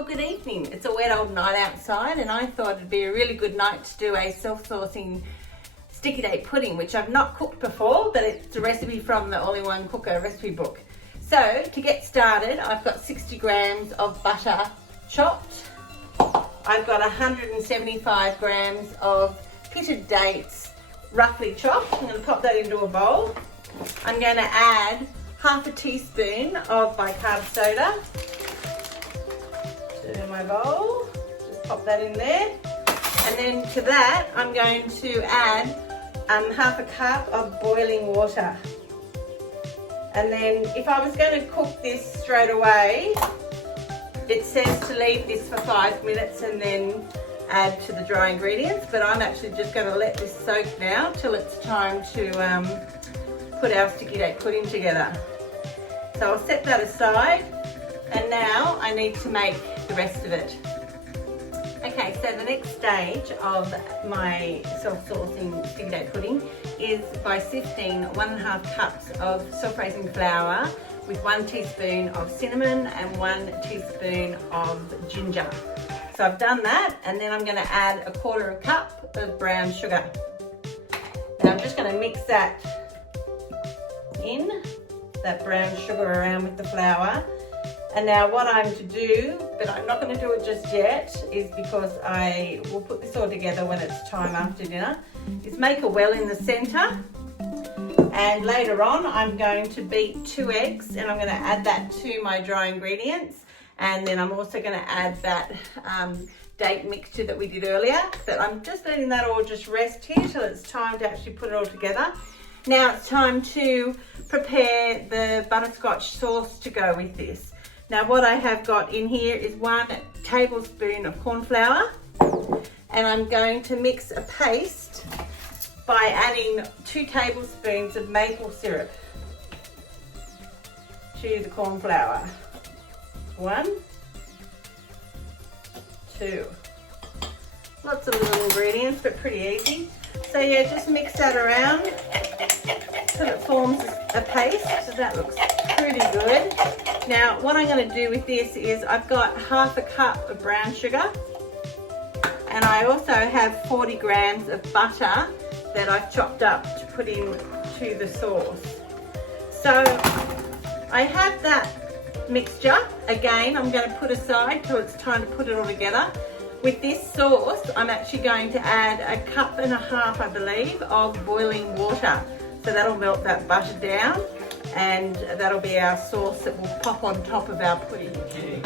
Well, good evening. It's a wet old night outside and I thought it'd be a really good night to do a self-saucing sticky date pudding, which I've not cooked before, but it's a recipe from the All-in-One Cooker recipe book. So to get started, I've got 60 grams of butter chopped. I've got 175 grams of pitted dates roughly chopped. I'm going to pop that into a bowl. I'm going to add half a teaspoon of bicarb soda to my bowl. Just pop that in there. And then to that, I'm going to add half a cup of boiling water. And then if I was going to cook this straight away, it says to leave this for 5 minutes and then add to the dry ingredients, but I'm actually just going to let this soak now till it's time to put our sticky date pudding together. So I'll set that aside, and now I need to make the rest of it. Okay, so the next stage of my self-saucing sticky date pudding is by sifting 1.5 cups of self-raising flour with 1 teaspoon of cinnamon and 1 teaspoon of ginger. So I've done that, and then I'm going to add 1/4 cup of brown sugar. And I'm just going to mix that in, that brown sugar around with the flour. And now what I'm to do, but I'm not going to do it just yet, is because I will put this all together when it's time after dinner, is make a well in the centre. And later on, I'm going to beat 2 eggs and I'm going to add that to my dry ingredients. And then I'm also going to add that date mixture that we did earlier. But I'm just letting that all just rest here till it's time to actually put it all together. Now it's time to prepare the butterscotch sauce to go with this. Now what I have got in here is 1 tablespoon of corn flour, and I'm going to mix a paste by adding 2 tablespoons of maple syrup to the corn flour. 1, 2. Lots of little ingredients, but pretty easy. So yeah, just mix that around so it forms a paste. So that looks pretty good. Now what I'm going to do with this is I've got 1/2 cup of brown sugar, and I also have 40 grams of butter that I've chopped up to put into the sauce. So I have that mixture. Again, I'm going to put aside till it's time to put it all together. With this sauce, I'm actually going to add 1.5 cups, I believe, of boiling water. So that'll melt that butter down, and that'll be our sauce that will pop on top of our pudding.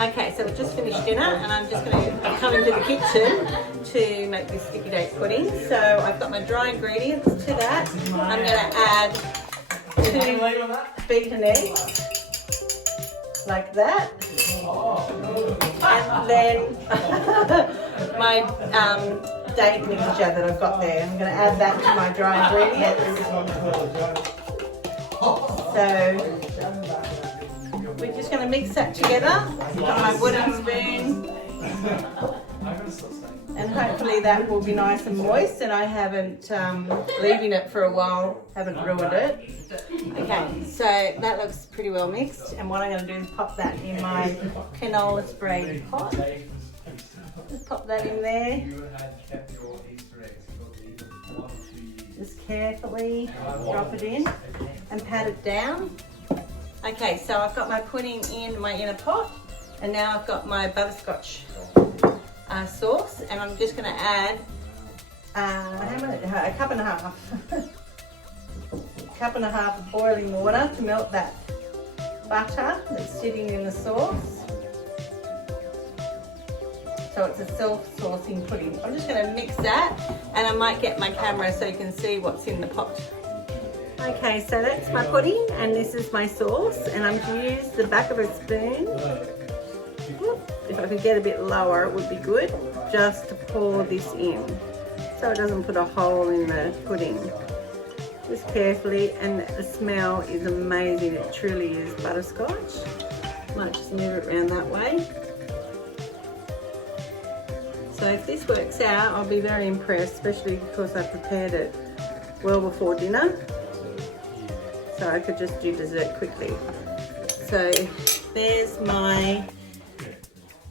Okay, so we've just finished dinner, and I'm just going to come into the kitchen to make this sticky date pudding. So I've got my dry ingredients to that. I'm going to add 2 beaten eggs, like that. And then my date mixture that I've got there. I'm going to add that to my dry ingredients. So we're just going to mix that together. I've got my wooden spoon, and hopefully that will be nice and moist, and I haven't, leaving it for a while, haven't ruined it. Okay, so that looks pretty well mixed, and what I'm going to do is pop that in my canola spray pot. Just pop that in there. Just carefully drop it in and pat it down. Okay, so I've got my pudding in my inner pot, and now I've got my butterscotch sauce, and I'm just going to add a cup and a half. Cup and a half of boiling water to melt that butter that's sitting in the sauce. So it's a self-saucing pudding. I'm just going to mix that, and I might get my camera so you can see what's in the pot. Okay, so that's my pudding, and this is my sauce, and I'm going to use the back of a spoon. If I could get a bit lower, it would be good, just to pour this in so it doesn't put a hole in the pudding. Just carefully, and the smell is amazing. It truly is butterscotch. Might just move it around that way. So if this works out, I'll be very impressed, especially because I prepared it well before dinner, so I could just do dessert quickly. So there's my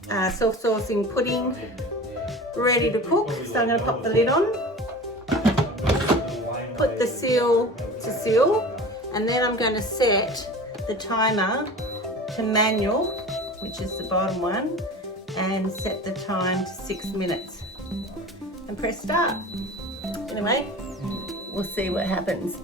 self-saucing pudding ready to cook. So I'm going to pop the lid on, put the seal to seal, and then I'm going to set the timer to manual, which is the bottom one, and set the time to 6 minutes and press start. Anyway, we'll see what happens.